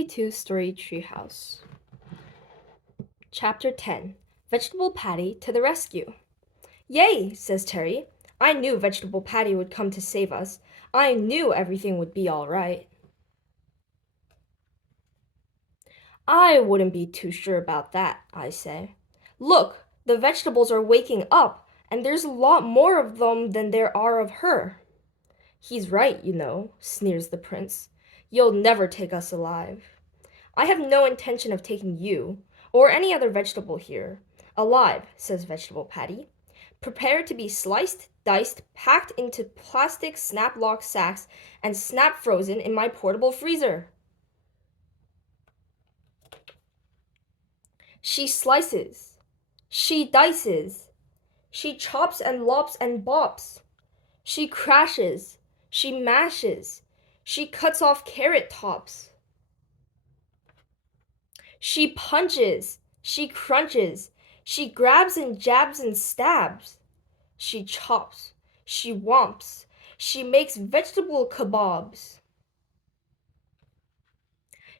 52-story treehouse. Chapter 10. Vegetable Patty to the rescue. Yay, says Terry. I knew Vegetable Patty would come to save us. I knew everything would be all right. I wouldn't be too sure about that, I say. Look, the vegetables are waking up, and there's a lot more of them than there are of her. He's right, you know, sneers the prince. You'll never take us alive. I have no intention of taking you, or any other vegetable here, alive, says Vegetable Patty. Prepare to be sliced, diced, packed into plastic snap-lock sacks, and snap-frozen in my portable freezer. She slices. She dices. She chops and lops and bops. She crashes. She mashes. She cuts off carrot tops. She punches. She crunches. She grabs and jabs and stabs. She chops. She whomps. She makes vegetable kebabs.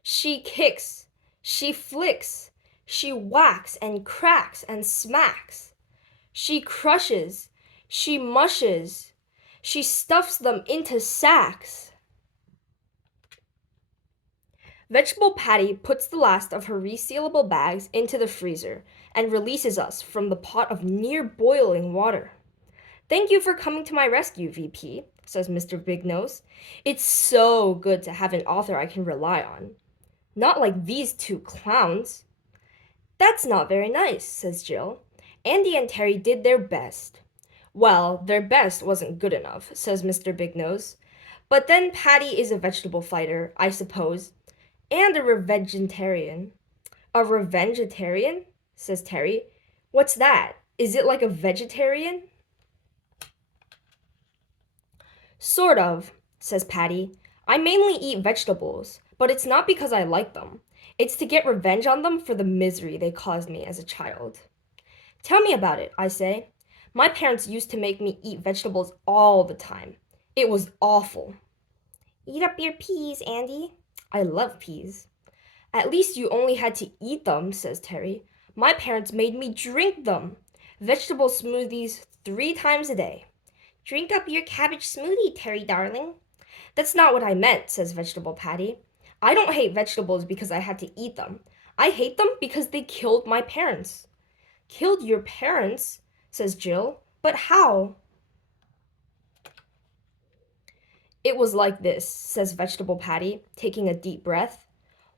She kicks. She flicks. She whacks and cracks and smacks. She crushes. She mushes. She stuffs them into sacks. Vegetable Patty puts the last of her resealable bags into the freezer and releases us from the pot of near-boiling water. Thank you for coming to my rescue, VP, says Mr. Big Nose. It's so good to have an author I can rely on. Not like these two clowns. That's not very nice, says Jill. Andy and Terry did their best. Well, their best wasn't good enough, says Mr. Big Nose. But then Patty is a vegetable fighter, I suppose. And a revegetarian. A revegetarian? Says Terry. What's that? Is it like a vegetarian? Sort of, says Patty. I mainly eat vegetables, but it's not because I like them. It's to get revenge on them for the misery they caused me as a child. Tell me about it, I say. My parents used to make me eat vegetables all the time. It was awful. Eat up your peas, Andy. I love peas. At least you only had to eat them, says Terry. My parents made me drink them. Vegetable smoothies 3 times a day. Drink up your cabbage smoothie, Terry darling. That's not what I meant, says Vegetable Patty. I don't hate vegetables because I had to eat them. I hate them because they killed my parents. Killed your parents? Says Jill. But how? It was like this, says Vegetable Patty, taking a deep breath.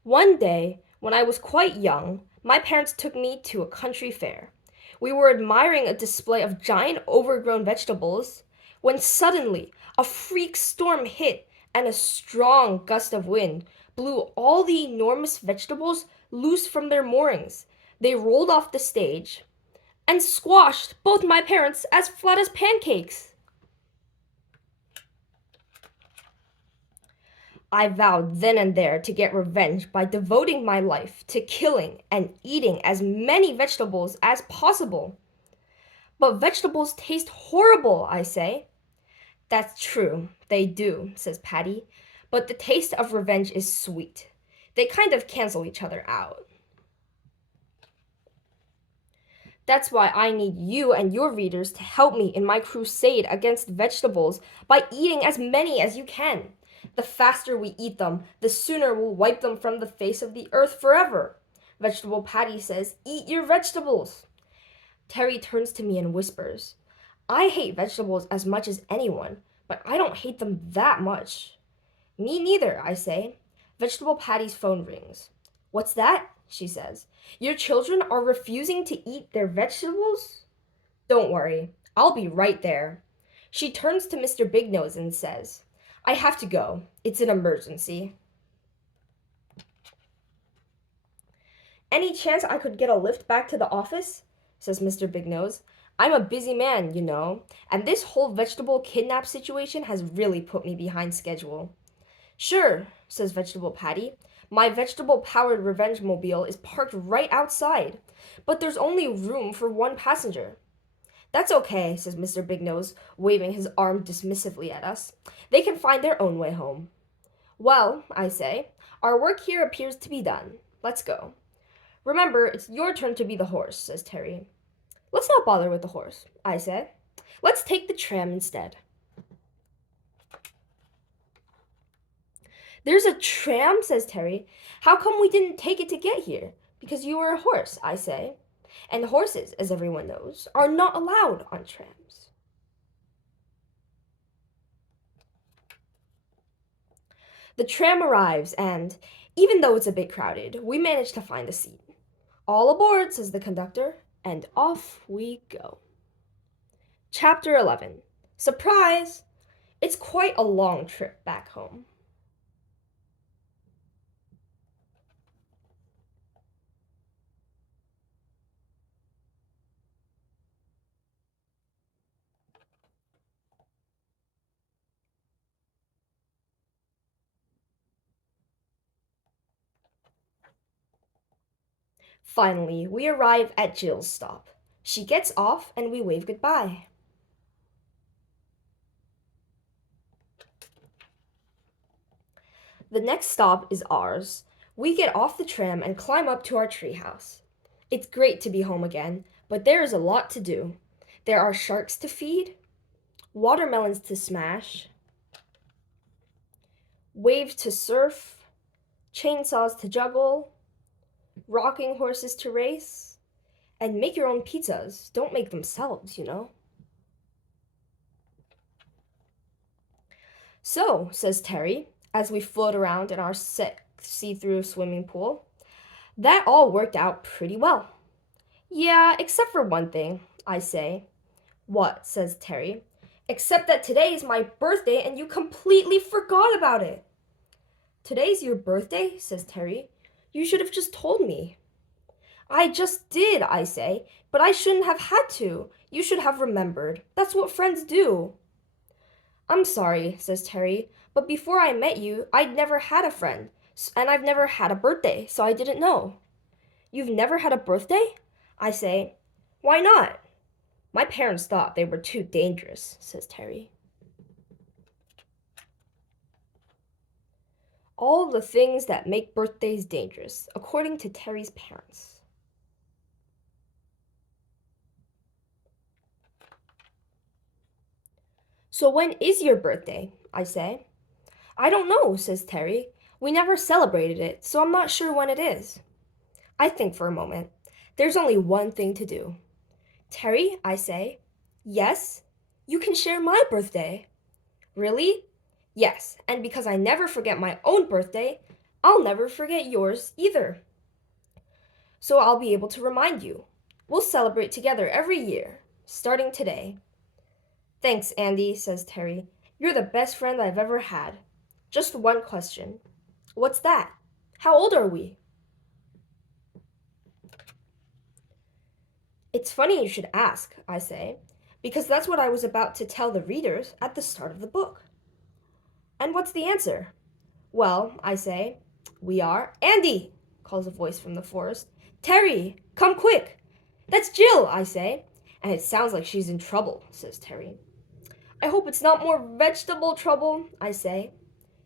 One day, when I was quite young, my parents took me to a country fair. We were admiring a display of giant overgrown vegetables when suddenly a freak storm hit and a strong gust of wind blew all the enormous vegetables loose from their moorings. They rolled off the stage and squashed both my parents as flat as pancakes. I vowed then and there to get revenge by devoting my life to killing and eating as many vegetables as possible. But vegetables taste horrible, I say. That's true, they do, says Patty, but the taste of revenge is sweet. They kind of cancel each other out. That's why I need you and your readers to help me in my crusade against vegetables by eating as many as you can. The faster we eat them, the sooner we'll wipe them from the face of the earth forever. Vegetable Patty says, eat your vegetables. Terry turns to me and whispers, I hate vegetables as much as anyone, but I don't hate them that much. Me neither, I say. Vegetable Patty's phone rings. What's that? She says. Your children are refusing to eat their vegetables? Don't worry, I'll be right there. She turns to Mr. Big Nose and says, I have to go. It's an emergency. Any chance I could get a lift back to the office? Says Mr. Big Nose. I'm a busy man, you know, and this whole vegetable kidnap situation has really put me behind schedule. Sure, says Vegetable Patty. My vegetable-powered revenge mobile is parked right outside, but there's only room for 1 passenger. That's okay, says Mr. Big Nose, waving his arm dismissively at us. They can find their own way home. Well, I say, Our work here appears to be done. Let's go. Remember, it's your turn to be the horse, says Terry. Let's not bother with the horse, I say. Let's take the tram instead. There's a tram, says Terry. How come we didn't take it to get here? Because you were a horse, I say. And horses, as everyone knows, are not allowed on trams. The tram arrives, and even though it's a bit crowded, we manage to find a seat. All aboard, says the conductor, and off we go. Chapter 11. Surprise! It's quite a long trip back home. Finally, we arrive at Jill's stop. She gets off and we wave goodbye. The next stop is ours. We get off the tram and climb up to our treehouse. It's great to be home again, but there is a lot to do. There are sharks to feed, watermelons to smash, waves to surf, chainsaws to juggle, rocking horses to race, and make your own pizzas. Don't make themselves, you know. So, says Terry, as we float around in our see-through swimming pool, that all worked out pretty well. Yeah, except for one thing, I say. What? Says Terry. Except that today is my birthday and you completely forgot about it. Today's your birthday? Says Terry. You should have just told me. I just did, I say, but I shouldn't have had to. You should have remembered. That's what friends do. I'm sorry, says Terry, but before I met you, I'd never had a friend, and I've never had a birthday, so I didn't know. You've never had a birthday? I say. Why not? My parents thought they were too dangerous, says Terry. All the things that make birthdays dangerous, according to Terry's parents. So when is your birthday? I say. I don't know, says Terry. We never celebrated it, so I'm not sure when it is. I think for a moment. There's only one thing to do. Terry, I say. Yes, you can share my birthday. Really? Yes, and because I never forget my own birthday, I'll never forget yours either. So I'll be able to remind you. We'll celebrate together every year, starting today. Thanks, Andy, says Terry. You're the best friend I've ever had. Just one question. What's that? How old are we? It's funny you should ask, I say, because that's what I was about to tell the readers at the start of the book. And what's the answer? Well, I say, we are. Andy, calls a voice from the forest. Terry, come quick. That's Jill, I say. And it sounds like she's in trouble, says Terry. I hope it's not more vegetable trouble, I say.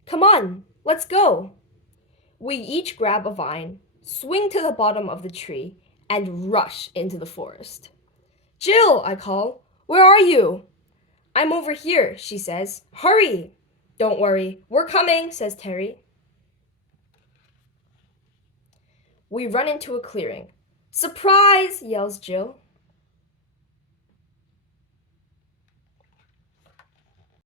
Come on, let's go. We each grab a vine, swing to the bottom of the tree, and rush into the forest. Jill, I call. Where are you? I'm over here, she says. Hurry! Don't worry, we're coming, says Terry. We run into a clearing. Surprise! Yells Jill.